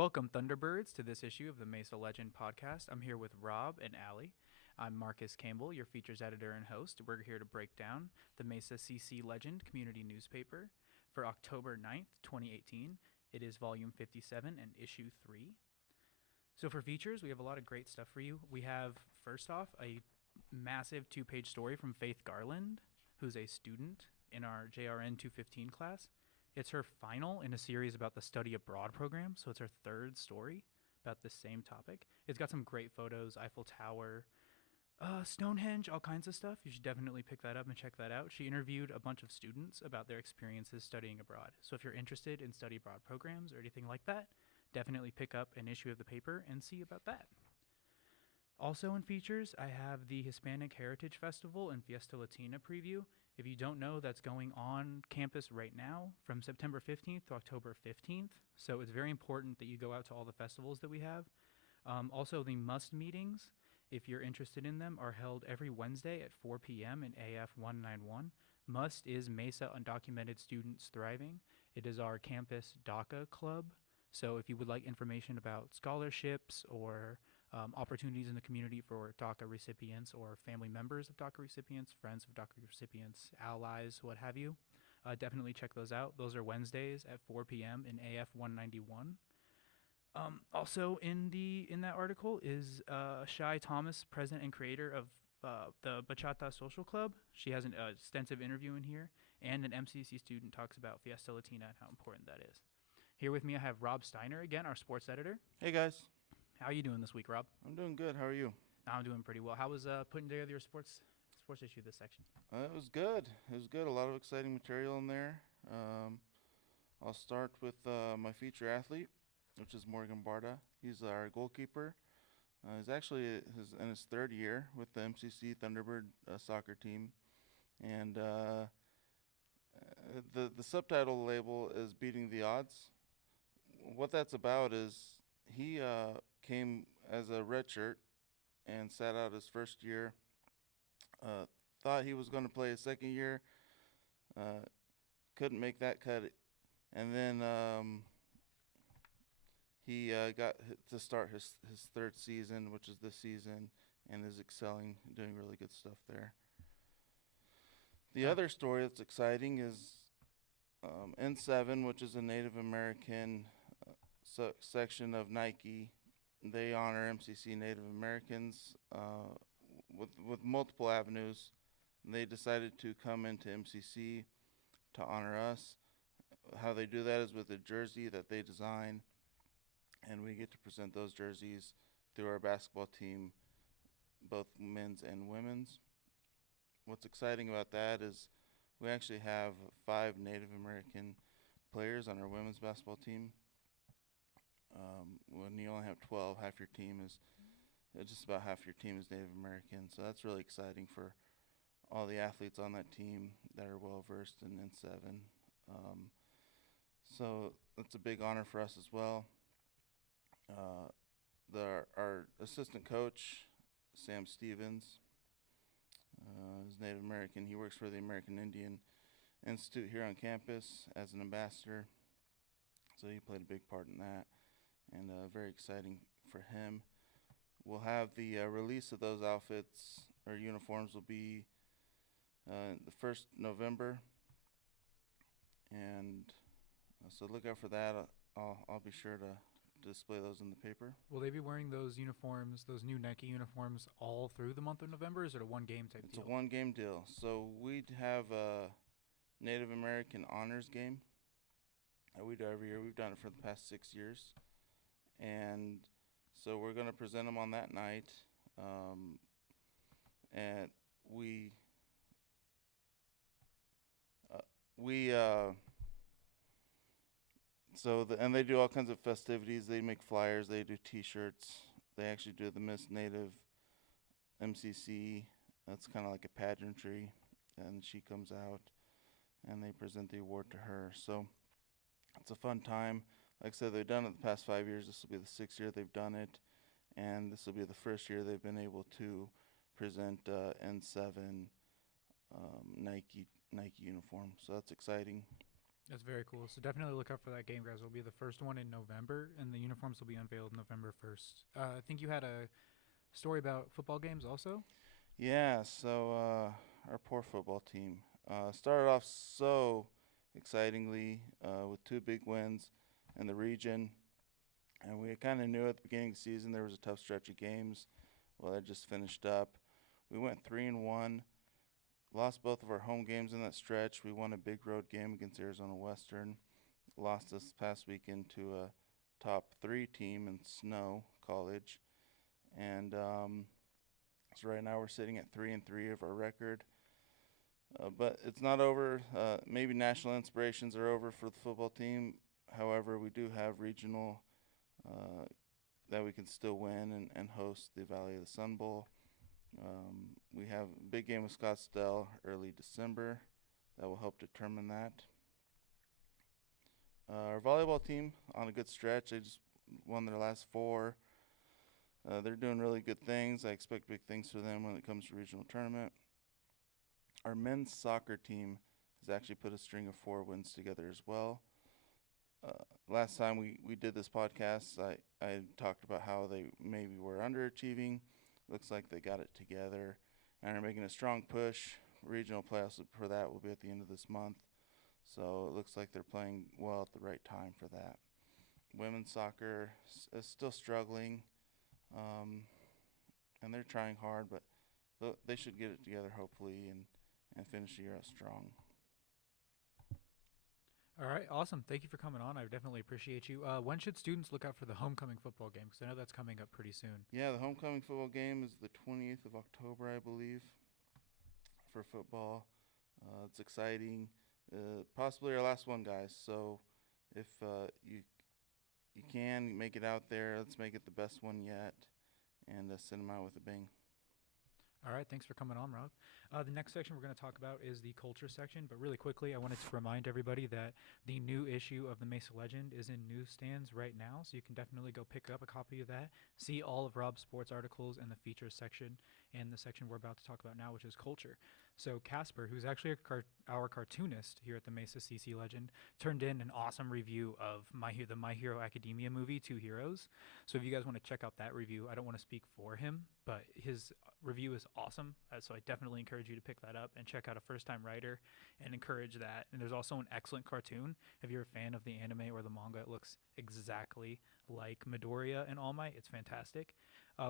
Welcome, Thunderbirds, to this issue of the Mesa Legend podcast. I'm here with Rob and Allie. I'm Marcus Campbell, your features editor and host. We're here to break down the MesaCC Legend community newspaper for October 9th, 2018. It is volume 57 and issue 3. So for features, we have a lot of great stuff for you. We have, first off, a massive 2-page story from Faith Garland, who's a student in our JRN 215 class. It's her final in a series about the study abroad program, so it's her third story about the same topic. It's got some great photos, Eiffel Tower, Stonehenge, all kinds of stuff. You should definitely pick that up and check that out. She interviewed a bunch of students about their experiences studying abroad. So if you're interested in study abroad programs or anything like that, definitely pick up an issue of the paper and see about that. Also in features, I have the Hispanic Heritage Festival and Fiesta Latina preview. If you don't know, that's going on campus right now from September 15th to October 15th. So it's very important that you go out to all the festivals that we have. Also, the MUST meetings, if you're interested in them, are held every Wednesday at 4 p.m. in AF 191. MUST is Mesa Undocumented Students Thriving. It is our campus DACA club. So if you would like information about scholarships or opportunities in the community for DACA recipients or family members of DACA recipients, friends of DACA recipients, allies, what have you, definitely check those out. Those are Wednesdays at 4 p.m. in AF 191. Also in that article is Shai Thomas, president and creator of the Bachata Social Club. She has an extensive interview in here, and an MCC student talks about Fiesta Latina and how important that is. Here with me, I have Rob Steiner again, our sports editor. Hey guys. How are you doing this week, Rob? I'm doing good. How are you? I'm doing pretty well. How was putting together your sports issue this section? It was good. It was good. A lot of exciting material in there. I'll start with my feature athlete, which is Morgan Barda. He's our goalkeeper. He's actually in his third year with the MCC Thunderbird soccer team, and the subtitle label is "Beating the Odds." What that's about is he came as a redshirt and sat out his first year. Thought he was going to play his second year. Couldn't make that cut. And then he got to start his third season, which is this season, and is excelling, doing really good stuff there. The other story that's exciting is N7, which is a Native American section of Nike. They honor MCC Native Americans with multiple avenues. They decided to come into MCC to honor us. How they do that is with a jersey that they design, and we get to present those jerseys through our basketball team, both men's and women's. What's exciting about that is we actually have 5 Native American players on our women's basketball team. When you only have 12, just about half your team is Native American. So that's really exciting for all the athletes on that team that are well versed in N7. So that's a big honor for us as well. Our assistant coach, Sam Stevens, is Native American. He works for the American Indian Institute here on campus as an ambassador. So he played a big part in that, and very exciting for him. We'll have the release of those outfits or uniforms will be the 1st November, and so look out for that. I'll be sure to display those in the paper. Will they be wearing those uniforms, those new Nike uniforms, all through the month of November, or is it a one-game type deal? It's a one-game deal. So we'd have a Native American honors game that we do every year. We've done it for the past 6 years, and so we're going to present them on that night, and and they do all kinds of festivities. They make flyers. They do T-shirts. They actually do the Miss Native MCC. That's kind of like a pageantry, and she comes out, and they present the award to her. So it's a fun time. Like I said, they've done it the past 5 years. This will be the 6th year they've done it, and this will be the first year they've been able to present N7 Nike uniform. So that's exciting. That's very cool. So definitely look out for that game, guys. It'll be the first one in November, and the uniforms will be unveiled November 1st. I think you had a story about football games also. Yeah, so our poor football team started off so excitingly with two big wins in the region, and we kind of knew at the beginning of the season there was a tough stretch of games. Well, that just finished up. We went 3-1, lost both of our home games in that stretch. We won a big road game against Arizona Western, lost this past weekend to a top three team in Snow College, and so right now we're sitting at 3-3 of our record. But it's not over. Maybe national inspirations are over for the football team. However, we do have regional that we can still win and host the Valley of the Sun Bowl. We have a big game with Scottsdale early December that will help determine that. Our volleyball team on a good stretch. They just won their last four. They're doing really good things. I expect big things for them when it comes to regional tournament. Our men's soccer team has actually put a string of 4 wins together as well. Last time we did this podcast, I talked about how they maybe were underachieving. Looks like they got it together and are making a strong push. Regional playoffs for that will be at the end of this month. So it looks like they're playing well at the right time for that. Women's soccer is still struggling, and they're trying hard, but they should get it together hopefully and finish the year out strong. All right, awesome. Thank you for coming on. I definitely appreciate you. When should students look out for the homecoming football game? Because I know that's coming up pretty soon. Yeah, the homecoming football game is the 20th of October, I believe, for football. It's exciting. Possibly our last one, guys. So if you can make it out there, let's make it the best one yet and send them out with a bang. All right, thanks for coming on, Rob. The next section we're going to talk about is the culture section, but really quickly, I wanted to remind everybody that the new issue of the Mesa Legend is in newsstands right now, so you can definitely go pick up a copy of that, see all of Rob's sports articles in the features section, and the section we're about to talk about now, which is culture. So Casper, who's actually our cartoonist here at the MesaCC Legend, turned in an awesome review of the My Hero Academia movie, Two Heroes. So if you guys want to check out that review, I don't want to speak for him, but his review is awesome. So I definitely encourage you to pick that up and check out a first-time writer and encourage that. And there's also an excellent cartoon. If you're a fan of the anime or the manga, it looks exactly like Midoriya and All Might. It's fantastic.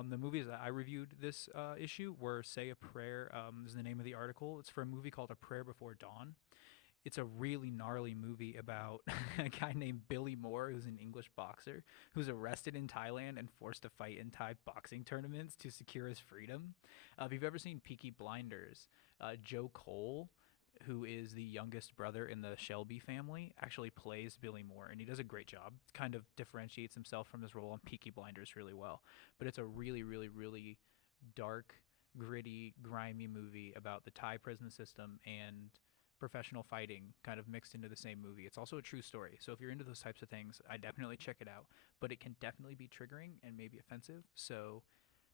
The movies that I reviewed this issue were Say a Prayer is the name of the article. It's for a movie called A Prayer Before Dawn. It's a really gnarly movie about a guy named Billy Moore, who's an English boxer, who's arrested in Thailand and forced to fight in Thai boxing tournaments to secure his freedom. If you've ever seen Peaky Blinders, Joe Cole, who is the youngest brother in the Shelby family, actually plays Billy Moore, and he does a great job. Kind of differentiates himself from his role on Peaky Blinders really well. But it's a really, really, really dark, gritty, grimy movie about the Thai prison system and professional fighting kind of mixed into the same movie. It's also a true story. So if you're into those types of things, I definitely check it out. But it can definitely be triggering and maybe offensive. So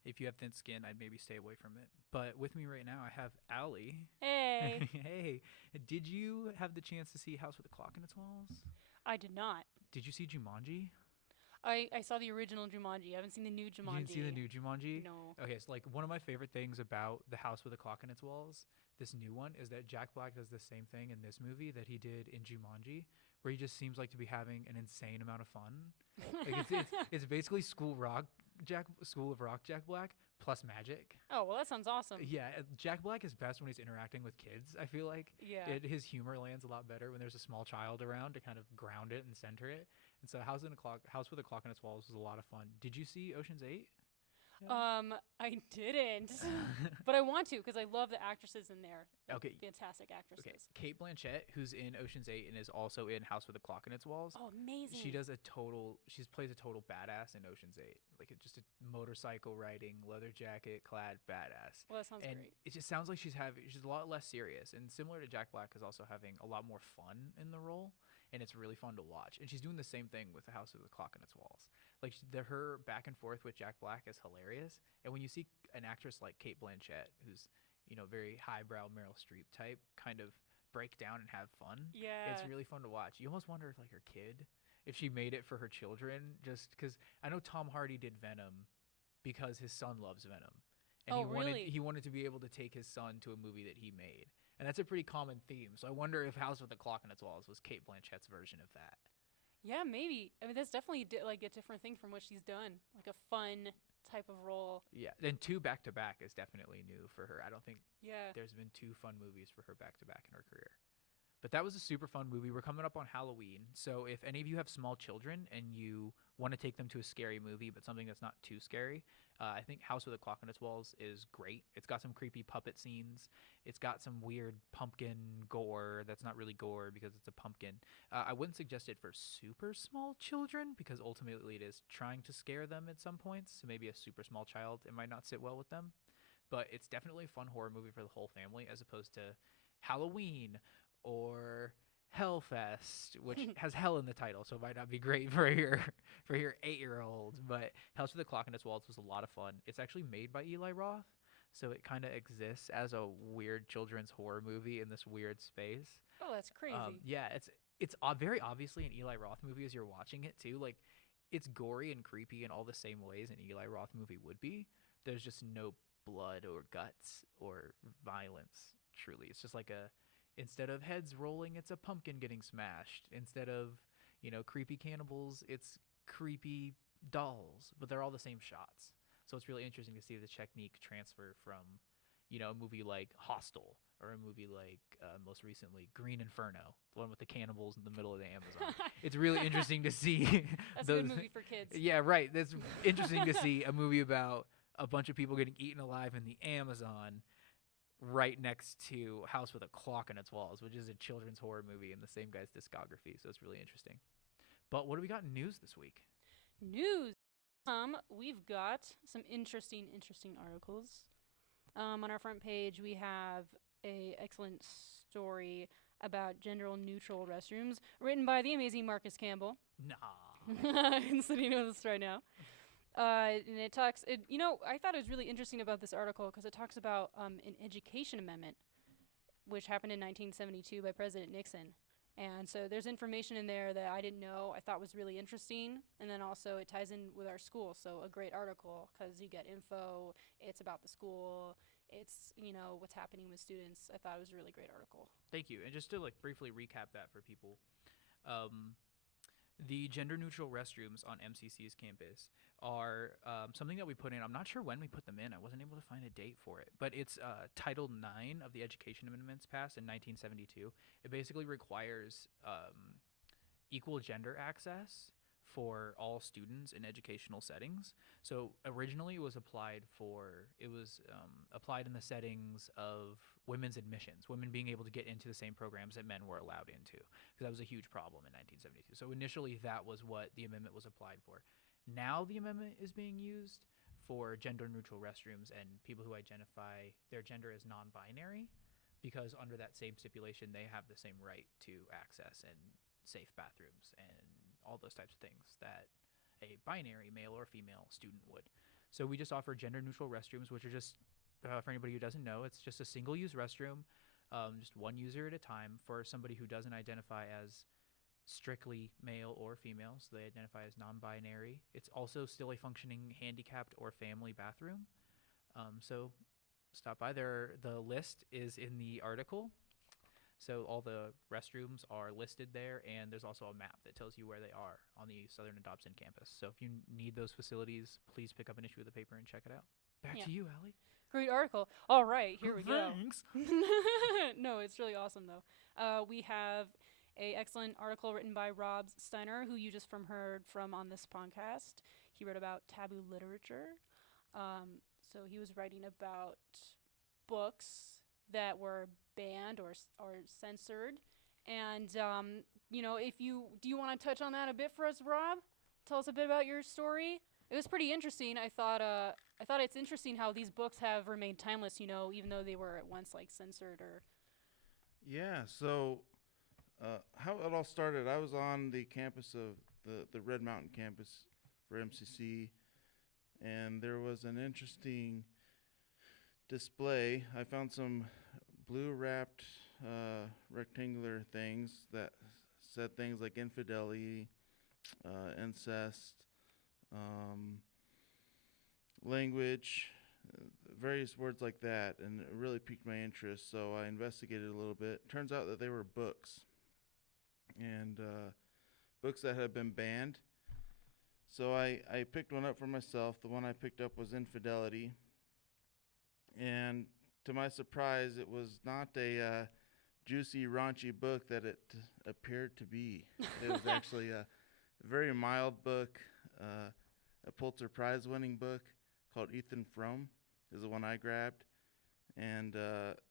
if you have thin skin, I'd maybe stay away from it. But with me right now, I have Allie. Hey. Hey, did you have the chance to see House with a Clock in Its Walls? I did not. Did you see Jumanji? I saw the original Jumanji. I haven't seen the new Jumanji. You didn't see the new Jumanji? No. Okay, so like one of my favorite things about The House with a Clock in Its Walls, this new one, is that Jack Black does the same thing in this movie that he did in Jumanji, where he just seems like to be having an insane amount of fun. Like it's basically School of Rock Jack Black plus magic. Oh, well, that sounds awesome. Yeah, Jack Black is best when he's interacting with kids. I feel like Yeah. his humor lands a lot better when there's a small child around to kind of ground it and center it. And so House with a Clock in Its Walls was a lot of fun. Did you see Ocean's 8? I didn't, but I want to because I love the actresses in there. Okay. Fantastic actresses. Okay, Kate Blanchett, who's in Ocean's 8 and is also in House with a Clock in Its Walls. Oh, amazing. She plays a total badass in Ocean's 8. Like just a motorcycle riding, leather jacket clad badass. Well, that sounds and great. it just sounds like she's a lot less serious, and similar to Jack Black is also having a lot more fun in the role, and it's really fun to watch. And she's doing the same thing with The House with a Clock in Its Walls. Like her back and forth with Jack Black is hilarious. And when you see an actress like Kate Blanchett, who's very highbrow Meryl Streep type, kind of break down and have fun. Yeah. It's really fun to watch. You almost wonder if like her kid, if she made it for her children, just because I know Tom Hardy did Venom because his son loves Venom, and Oh, really? he wanted to be able to take his son to a movie that he made, and that's a pretty common theme. So I wonder if House with a Clock on Its Walls was Kate Blanchett's version of that. Yeah, maybe. I mean, that's definitely like a different thing from what she's done. Like a fun type of role. Yeah, then 2 back to back is definitely new for her. I don't think Yeah. there's been 2 fun movies for her back to back in her career. But that was a super fun movie. We're coming up on Halloween. So if any of you have small children and you want to take them to a scary movie, but something that's not too scary, I think House with a Clock on Its Walls is great. It's got some creepy puppet scenes. It's got some weird pumpkin gore that's not really gore because it's a pumpkin. I wouldn't suggest it for super small children because ultimately it is trying to scare them at some points. So maybe a super small child, it might not sit well with them. But it's definitely a fun horror movie for the whole family as opposed to Halloween or Hellfest, which has hell in the title, so it might not be great for your 8-year-olds. But House with a Clock on Its Walls was a lot of fun. It's actually made by Eli Roth, so it kind of exists as a weird children's horror movie in this weird space. Oh, that's crazy. Yeah, it's very obviously an Eli Roth movie as you're watching it too. Like, it's gory and creepy in all the same ways an Eli Roth movie would be. There's just no blood or guts or violence. Truly, it's just like instead of heads rolling, it's a pumpkin getting smashed. Instead of, creepy cannibals, it's creepy dolls, but they're all the same shots. So it's really interesting to see the technique transfer from, a movie like Hostel or a movie like most recently Green Inferno, the one with the cannibals in the middle of the Amazon. It's really interesting to see. That's a good movie for kids. Yeah, right. That's interesting to see a movie about a bunch of people getting eaten alive in the Amazon right next to House with a Clock on Its Walls, which is a children's horror movie in the same guy's discography. So it's really interesting. But what do we got in news this week? News. We've got some interesting articles. On our front page, we have a excellent story about gender-neutral restrooms, written by the amazing Marcus Campbell. Nah. I'm sitting with us right now. And it talks, I thought it was really interesting about this article because it talks about an education amendment, which happened in 1972 by President Nixon. And so there's information in there that I didn't know, I thought was really interesting. And then also it ties in with our school. So a great article because you get info, it's about the school, it's, what's happening with students. I thought it was a really great article. Thank you. And just to briefly recap that for people, the gender-neutral restrooms on MCC's campus are something that we put in. I'm not sure when we put them in. I wasn't able to find a date for it. But it's Title IX of the Education Amendments passed in 1972. It basically requires equal gender access for all students in educational settings. So originally it was applied in the settings of women's admissions, women being able to get into the same programs that men were allowed into, because that was a huge problem in 1972. So initially that was what the amendment was applied for. Now the amendment is being used for gender-neutral restrooms and people who identify their gender as non-binary, because under that same stipulation they have the same right to access and safe bathrooms and all those types of things that a binary male or female student would. So we just offer gender-neutral restrooms, which are just, for anybody who doesn't know, it's just a single-use restroom, just one user at a time for somebody who doesn't identify as strictly male or female, so they identify as non-binary. It's also still a functioning handicapped or family bathroom. So stop by there. The list is in the article. So all the restrooms are listed there, and there's also a map that tells you where they are on the Southern and Dobson campus. So if you need those facilities, please pick up an issue of the paper and check it out. Back to you, Allie. Great article. All right, here we go. Thanks. No, it's really awesome, though. We have a excellent article written by Rob Steiner, who you just heard from on this podcast. He wrote about taboo literature. So he was writing about books that were banned or censored. And, do you want to touch on that a bit for us, Rob? Tell us a bit about your story. It was pretty interesting. I thought it's interesting how these books have remained timeless, even though they were at once censored or. Yeah, so how it all started, I was on the campus of the Red Mountain campus for MCC, and there was an interesting display. I found some blue wrapped rectangular things that said things like infidelity, incest, language, various words like that, and it really piqued my interest. So I investigated a little bit. Turns out that they were books, and books that had been banned. So I picked one up for myself. The one I picked up was Infidelity, and to my surprise, it was not a juicy, raunchy book that it appeared to be. It was actually a very mild book, a Pulitzer Prize-winning book called Ethan Frome is the one I grabbed. And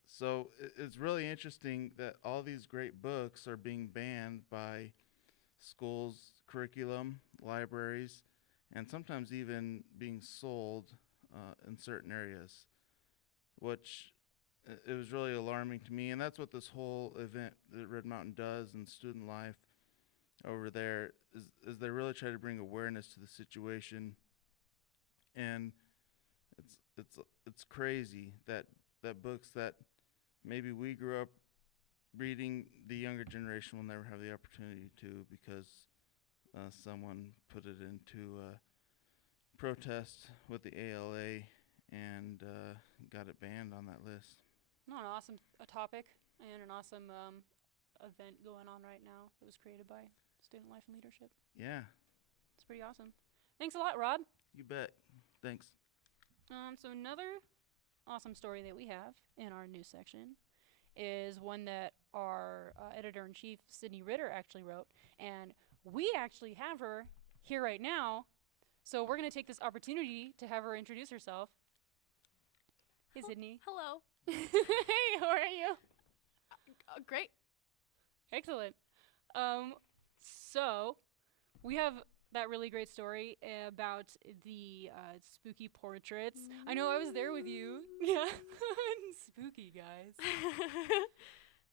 so it's really interesting that all these great books are being banned by schools' curriculum, libraries, and sometimes even being sold in certain areas, which it was really alarming to me. And that's what this whole event that Red Mountain does in student life over there is they really try to bring awareness to the situation. And it's crazy that books that maybe we grew up reading, the younger generation will never have the opportunity to, because someone put it into protest with the ALA and got it banned on that list. Not an awesome topic and an awesome event going on right now that was created by Student Life and Leadership. Yeah. It's pretty awesome. Thanks a lot, Rob. You bet. Thanks. So another awesome story that we have in our news section is one that our editor-in-chief, Sydney Ritter, actually wrote. And we actually have her here right now. So we're going to take this opportunity to have her introduce herself. Hey, Sydney. Hello. Hey, how are you? Great. Excellent. So we have that really great story about the spooky portraits. I know I was there with you. Yeah. Spooky, guys.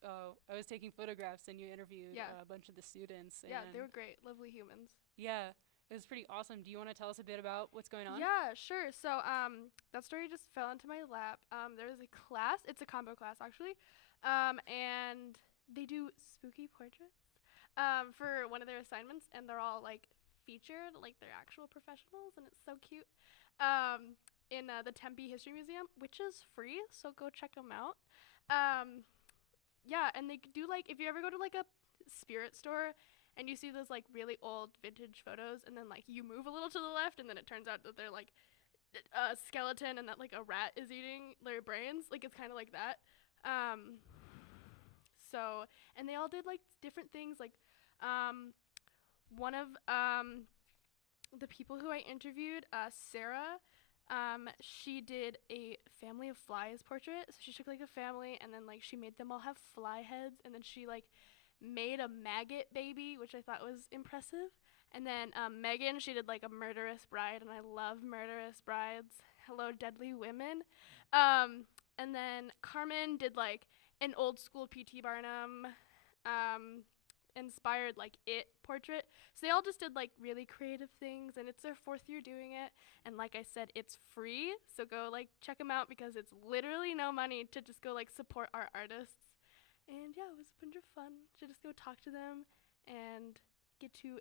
I was taking photographs and you interviewed a bunch of the students. Yeah, they were great. Lovely humans. Yeah. It was pretty awesome. Do you want to tell us a bit about what's going on? Yeah, sure. So that story just fell into my lap. There was a class. It's a combo class, actually. And they do spooky portraits for one of their assignments. And they're all, like, featured, like they're actual professionals. And it's so cute. In the Tempe History Museum, which is free. So go check them out. Yeah, and they do, like, if you ever go to, like, a spirit store and you see those, like, really old vintage photos, and then, like, you move a little to the left, and then it turns out that they're, like, a skeleton and that, like, a rat is eating their brains. Like, it's kind of like that. So, and they all did, like, different things. Like, one of the people who I interviewed, Sarah, she did a family of flies portrait. So she took, like, a family, and then, like, she made them all have fly heads, and then she, like, made a maggot baby, which I thought was impressive. And then Megan, she did, like, a murderous bride, and I love murderous brides. Hello, deadly women. And then Carmen did, like, an old school P.T. Barnum inspired, like, It portrait. So they all just did, like, really creative things, and it's their 4th year doing it. And like I said, it's free, so go, like, check them out, because it's literally no money to just go, like, support our artists. And yeah, it was a bunch of fun to just go talk to them and get to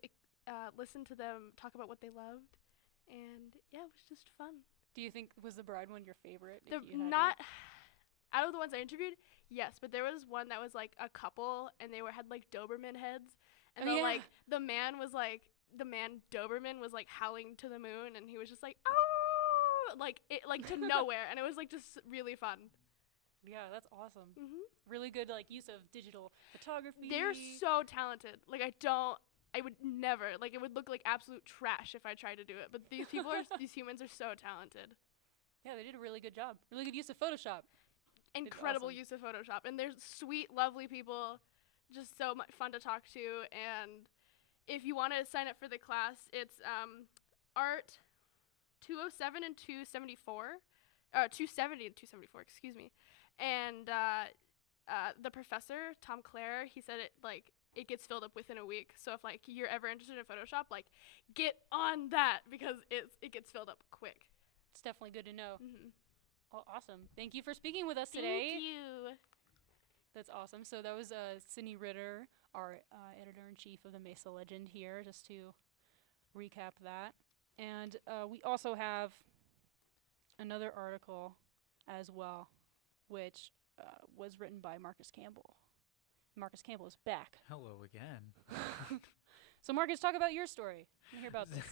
listen to them talk about what they loved. And yeah, it was just fun. Do you think, was the bride one your favorite? Out of the ones I interviewed, yes, but there was one that was, like, a couple, and they had, like, Doberman heads. And like, the man Doberman was, like, howling to the moon, and he was just like, oh, like, it, like, to nowhere. And it was, like, just really fun. Yeah, that's awesome. Mm-hmm. Really good, like, use of digital photography. They're so talented. Like, I would never, like, it would look like absolute trash if I tried to do it. But these these humans are so talented. Yeah, they did a really good job. Really good use of Photoshop. Incredible use of Photoshop. And they're sweet, lovely people. Just so much fun to talk to. And if you want to sign up for the class, it's Art 207 and 274. 270 and 274, excuse me. And the professor, Tom Clare, he said it gets filled up within a week. So if, like, you're ever interested in Photoshop, like, get on that, because it gets filled up quick. It's definitely good to know. Mm-hmm. Oh, awesome. Thank you for speaking with us today. Thank you. That's awesome. So that was Sydney Ritter, our editor-in-chief of the Mesa Legend here, just to recap that. And we also have another article as well, which was written by Marcus Campbell. Marcus Campbell is back. Hello again. So Marcus, talk about your story. I hear about this.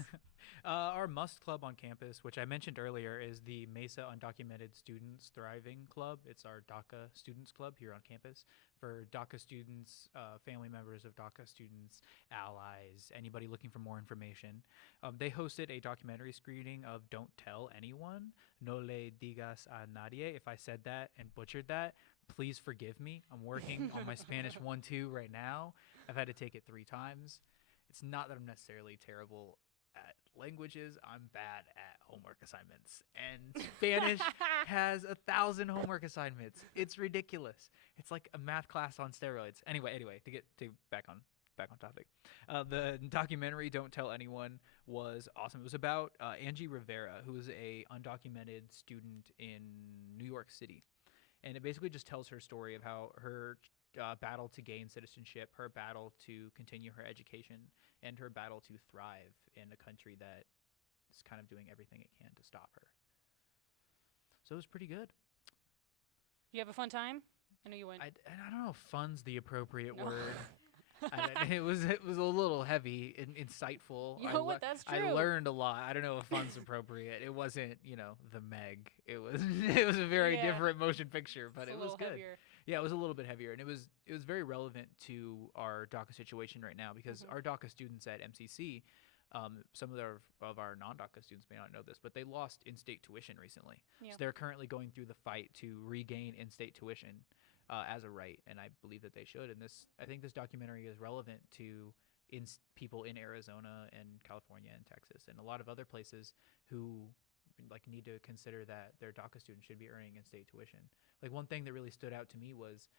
Our Must Club on campus, which I mentioned earlier, is the Mesa Undocumented Students Thriving Club. It's our DACA Students Club here on campus for DACA students, family members of DACA students, allies, anybody looking for more information. They hosted a documentary screening of Don't Tell Anyone, No Le Digas a Nadie. If I said that and butchered that, please forgive me. I'm working on my Spanish 1-2 right now. I've had to take it 3 times. It's not that I'm necessarily terrible at languages. I'm bad at homework assignments. And Spanish has 1,000 homework assignments. It's ridiculous. It's like a math class on steroids. Anyway, to get back on topic. The documentary Don't Tell Anyone was awesome. It was about Angie Rivera, who is a undocumented student in New York City. And it basically just tells her story of how her battle to gain citizenship, her battle to continue her education, and her battle to thrive in a country that is kind of doing everything it can to stop her. So it was pretty good. You have a fun time? I know you went. I don't know if fun's the appropriate No. word. It was a little heavy and insightful. You know what? That's true. I learned a lot. I don't know if fun's appropriate. It wasn't, the Meg. It was a very different motion picture, but It's it a was little good. heavier. Yeah, it was a little bit heavier, and it was very relevant to our DACA situation right now because our DACA students at MCC, some of our non-DACA students may not know this, but they lost in-state tuition recently. Yeah. So they're currently going through the fight to regain in-state tuition as a right, and I believe that they should. And I think this documentary is relevant to people in Arizona and California and Texas and a lot of other places who need to consider that their DACA students should be earning in-state tuition. Like one thing that really stood out to me was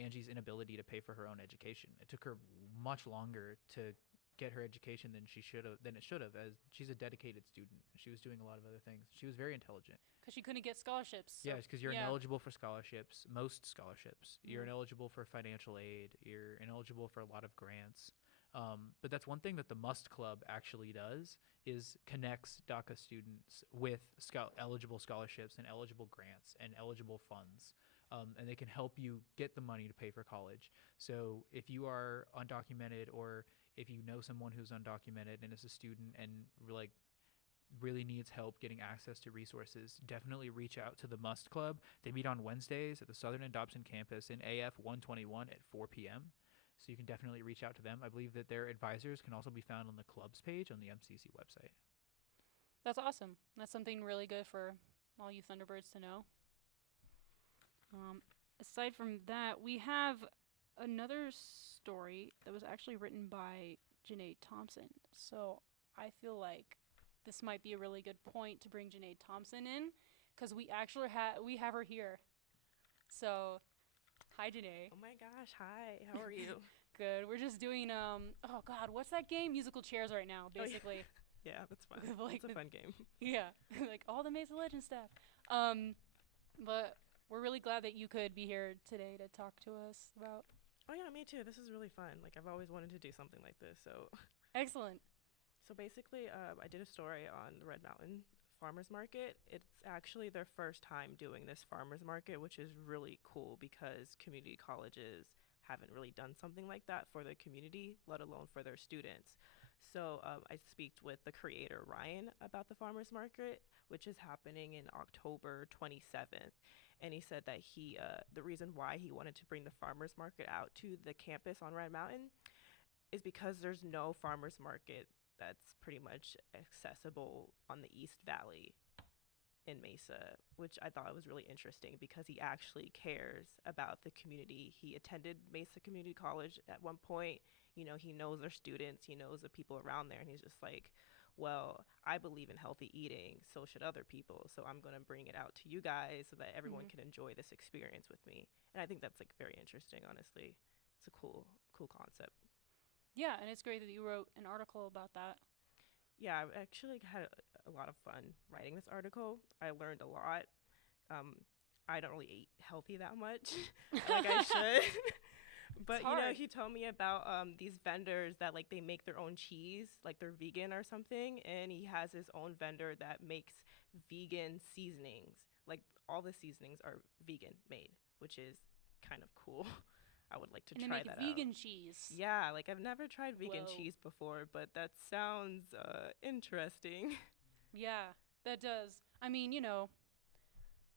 Angie's inability to pay for her own education. It took her much longer to get her education than it should have, as she's a dedicated student. She was doing a lot of other things. She was very intelligent. Because she couldn't get scholarships. Yeah, because you're ineligible for scholarships, most scholarships. You're ineligible for financial aid. You're ineligible for a lot of grants. But that's one thing that the Must Club actually does is connects DACA students with eligible scholarships and eligible grants and eligible funds. And they can help you get the money to pay for college. So if you are undocumented or if you know someone who's undocumented and is a student and really needs help getting access to resources, definitely reach out to the Must Club. They meet on Wednesdays at the Southern and Dobson campus in AF 121 at 4 p.m. So you can definitely reach out to them. I believe that their advisors can also be found on the club's page on the MCC website. That's awesome. That's something really good for all you Thunderbirds to know. Aside from that, we have another story that was actually written by Janae Thompson. So I feel like this might be a really good point to bring Janae Thompson in because we actually we have her here. So, hi, Janae. Oh my gosh, hi. How are you? Good. We're just doing oh god, what's that game? Musical chairs right now, basically. Yeah, that's fun. Like it's a fun game. Yeah, like all the Mesa Legend stuff. But we're really glad that you could be here today to talk to us about. Oh yeah, me too. This is really fun. Like I've always wanted to do something like this. So Excellent. So basically, I did a story on the Red Mountain Farmers Market. It's actually their first time doing this farmers market, which is really cool because community colleges haven't really done something like that for their community, let alone for their students. So I speak with the creator, Ryan, about the farmers market, which is happening in October 27th. And he said that the reason why he wanted to bring the farmers market out to the campus on Red Mountain is because there's no farmers market that's pretty much accessible on the East Valley in Mesa, which I thought was really interesting because he actually cares about the community. He attended Mesa Community College at one point. He knows their students, he knows the people around there, and he's just like, well, I believe in healthy eating, so should other people, so I'm going to bring it out to you guys so that everyone can enjoy this experience with me. And I think that's very interesting, honestly. It's a cool concept. Yeah, and it's great that you wrote an article about that. Yeah, I actually had a lot of fun writing this article. I learned a lot. I don't really eat healthy that much like I should. But It's you know, hard. he told me about these vendors that like they make their own cheese, like they're vegan or something, and he has his own vendor that makes vegan seasonings. Like all the seasonings are vegan made, which is kind of cool. I would like to And they try make that vegan out. cheese. Yeah, like I've never tried vegan Whoa. cheese before, but that sounds interesting. Yeah, that does. I mean, you know,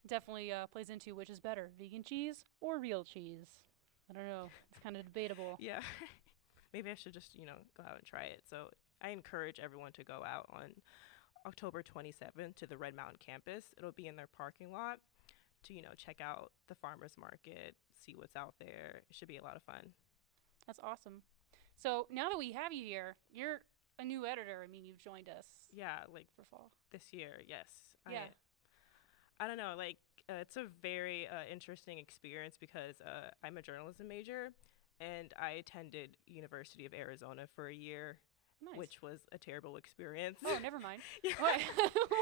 definitely plays into which is better, vegan cheese or real cheese. I don't know. It's kind of debatable. Yeah. Maybe I should just, go out and try it. So I encourage everyone to go out on October 27th to the Red Mountain campus. It'll be in their parking lot to, check out the farmers market, see what's out there. It should be a lot of fun. That's awesome. So now that we have you here, you're a new editor. I mean, you've joined us Yeah, like for fall. this year, yes. Yeah. I don't know, like it's a very interesting experience because I'm a journalism major and I attended University of Arizona for a year, Nice. which was a terrible experience. Oh, never mind. Yeah. Why?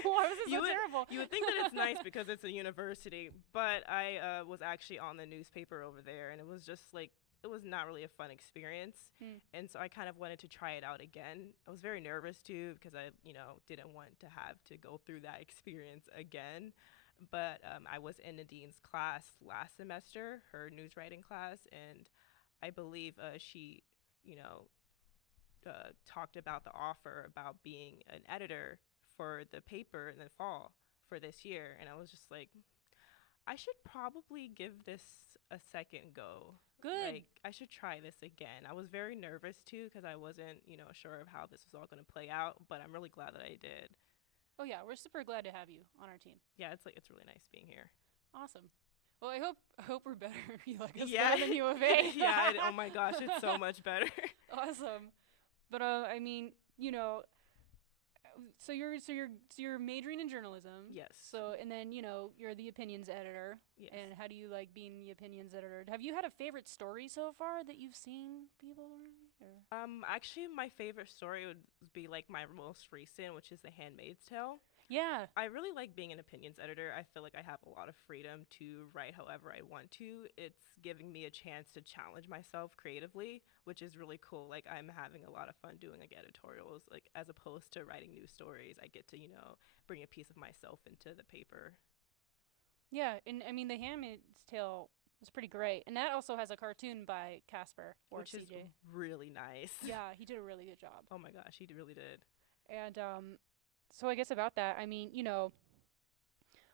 Why was it so terrible? You would think that it's nice because it's a university, but I was actually on the newspaper over there, and it was just like it was not really a fun experience. And so I kind of wanted to try it out again. I was very nervous too because I, didn't want to have to go through that experience again. But I was in Nadine's class last semester, her news writing class, and I believe she, talked about the offer about being an editor for the paper in the fall for this year. And I was just like, I should probably give this a second go. Good. Like, I should try this again. I was very nervous too because I wasn't, sure of how this was all going to play out, but I'm really glad that I did. Oh yeah, we're super glad to have you on our team. Yeah, it's really nice being here. Awesome. Well, I hope we're better. You like us Yeah. better than U of A. Yeah, oh my gosh, it's so much better. Awesome. But I mean, so you're majoring in journalism. Yes. So and then you're the opinions editor. Yes. And how do you like being the opinions editor? Have you had a favorite story so far that you've seen people write? Or? Actually, my favorite story would be like my most recent, which is The Handmaid's Tale. Yeah. I really like being an opinions editor. I feel like I have a lot of freedom to write however I want to. It's giving me a chance to challenge myself creatively, which is really cool. Like I'm having a lot of fun doing like editorials, like as opposed to writing news stories. I get to, bring a piece of myself into the paper. Yeah, and I mean The Handmaid's Tale was pretty great. And that also has a cartoon by Casper or Which is CJ. really nice. Yeah, he did a really good job. Oh my gosh, he really did. And so I guess about that, I mean,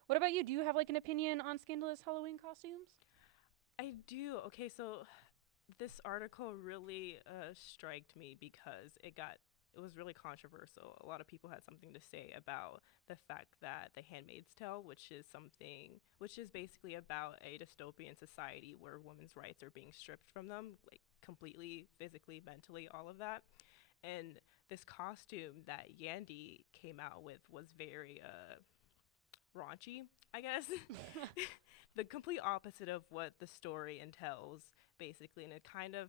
what about you? Do you have like an opinion on scandalous Halloween costumes? I do. Okay, so this article really striked me because it was really controversial. A lot of people had something to say about the fact that The Handmaid's Tale, which is basically about a dystopian society where women's rights are being stripped from them, like completely, physically, mentally, all of that. And this costume that Yandy came out with was very raunchy, I guess. The complete opposite of what the story entails, basically. And it kind of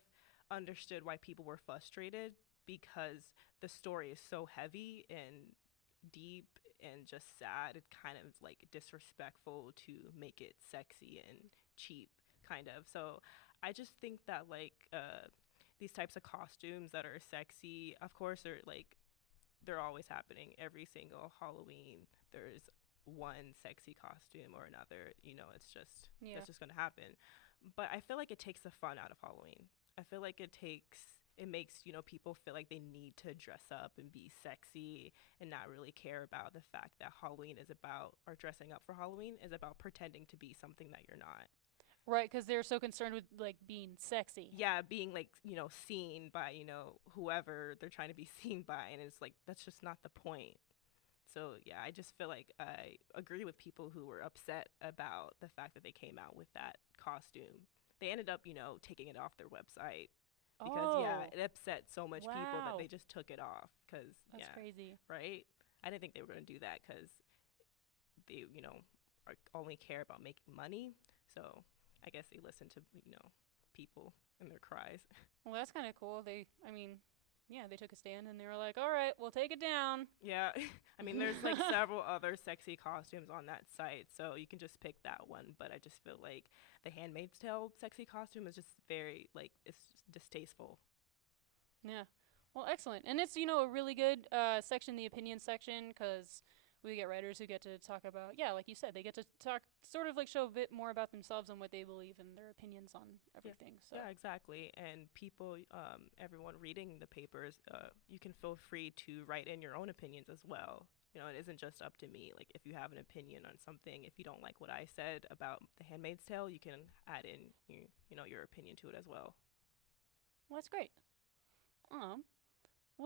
understood why people were frustrated because the story is so heavy and deep and just sad. It kind of like disrespectful to make it sexy and cheap, kind of. So I just think that like these types of costumes that are sexy, of course, they're always happening. Every single Halloween, there's one sexy costume or another. It's just that's just gonna happen. But I feel like it takes the fun out of Halloween. I feel like it makes people feel like they need to dress up and be sexy and not really care about the fact that Halloween is about, or dressing up for Halloween is about pretending to be something that you're not. Right, because they're so concerned with like being sexy. Yeah, being like seen by whoever they're trying to be seen by, and it's like that's just not the point. So yeah, I just feel like I agree with people who were upset about the fact that they came out with that costume. They ended up taking it off their website because it upset so much people that they just took it off. Because that's crazy, right? I didn't think they were going to do that because they only care about making money. So I guess they listen to people and their cries. Well, that's kind of cool. I mean, yeah, they took a stand and they were like, all right, we'll take it down. Yeah, I mean, there's like several other sexy costumes on that site, so you can just pick that one. But I just feel like the Handmaid's Tale sexy costume is just very, like, it's distasteful. Yeah. Well, excellent. And it's, a really good section, the opinion section, because we get writers who get to talk about, yeah, like you said, they get to talk, sort of like show a bit more about themselves and what they believe and their opinions on everything. So Yeah, exactly. And people, everyone reading the papers, you can feel free to write in your own opinions as well. It isn't just up to me. Like, if you have an opinion on something, if you don't like what I said about The Handmaid's Tale, you can add in, your opinion to it as well. Well, that's great. Well,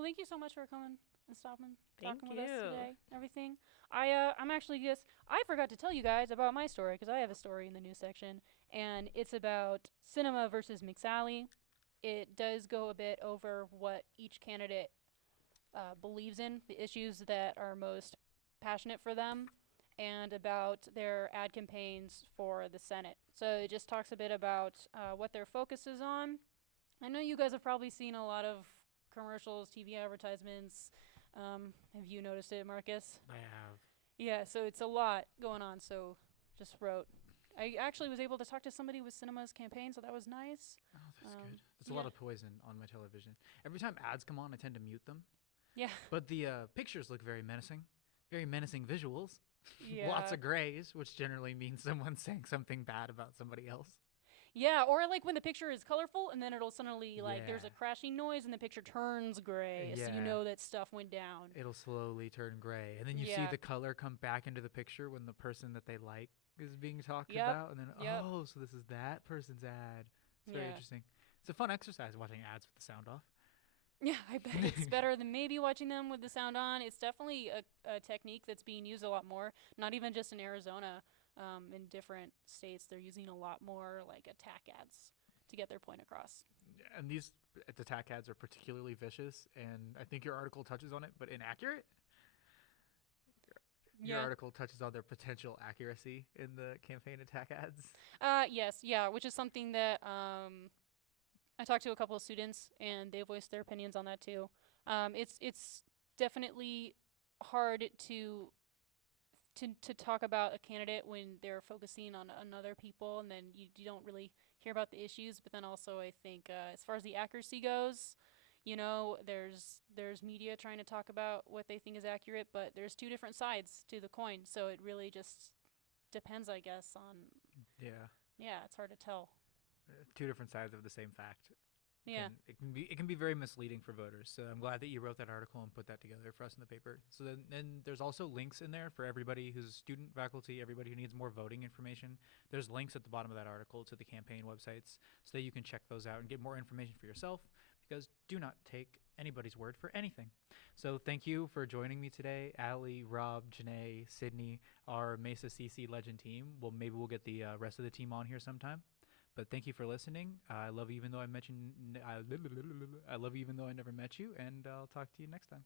thank you so much for coming and stopping, talking with us today. Everything. I'm actually I forgot to tell you guys about my story because I have a story in the news section, and it's about cinema versus McSally. It does go a bit over what each candidate believes in, the issues that are most passionate for them, and about their ad campaigns for the Senate. So it just talks a bit about what their focus is on. I know you guys have probably seen a lot of commercials, TV advertisements. Have you noticed it, Marcus? I have. Yeah, so it's a lot going on. So just wrote. I actually was able to talk to somebody with Cinema's campaign, so that was nice. Oh, that's good. There's a lot of poison on my television. Every time ads come on, I tend to mute them. Yeah. But the pictures look very menacing visuals. Yeah. Lots of grays, which generally means someone's saying something bad about somebody else. Yeah, or like when the picture is colorful and then it'll suddenly, there's a Yeah. crashing noise and the picture turns gray, so you Yeah. know that stuff went down. It'll slowly turn gray. And then you see Yeah. the color come back into the picture when the person that they like is being talked Yep. about. And then, Yep. oh, so this is that person's ad. It's very Yeah. interesting. It's a fun exercise watching ads with the sound off. Yeah, I bet it's better than maybe watching them with the sound on. It's definitely a technique that's being used a lot more, not even just in Arizona. In different states, they're using a lot more like attack ads to get their point across. And these attack ads are particularly vicious, and I think your article touches on it, but inaccurate. Your article touches on their potential accuracy in the campaign attack ads. Yes, yeah, which is something that I talked to a couple of students, and they voiced their opinions on that too. It's definitely hard to talk about a candidate when they're focusing on other people, and then you don't really hear about the issues. But then also, I think as far as the accuracy goes, there's media trying to talk about what they think is accurate, but there's two different sides to the coin. So it really just depends, I guess, on. Yeah, it's hard to tell. Two different sides of the same fact. Yeah. It can be very misleading for voters. So I'm glad that you wrote that article and put that together for us in the paper. So then there's also links in there for everybody who's student, faculty, everybody who needs more voting information. There's links at the bottom of that article to the campaign websites so that you can check those out and get more information for yourself, because do not take anybody's word for anything. So thank you for joining me today, Allie, Rob, Janae, Sydney, our MesaCC Legend team. Well, maybe we'll get the rest of the team on here sometime. But thank you for listening. I love you even though I love you even though I never met you, and I'll talk to you next time.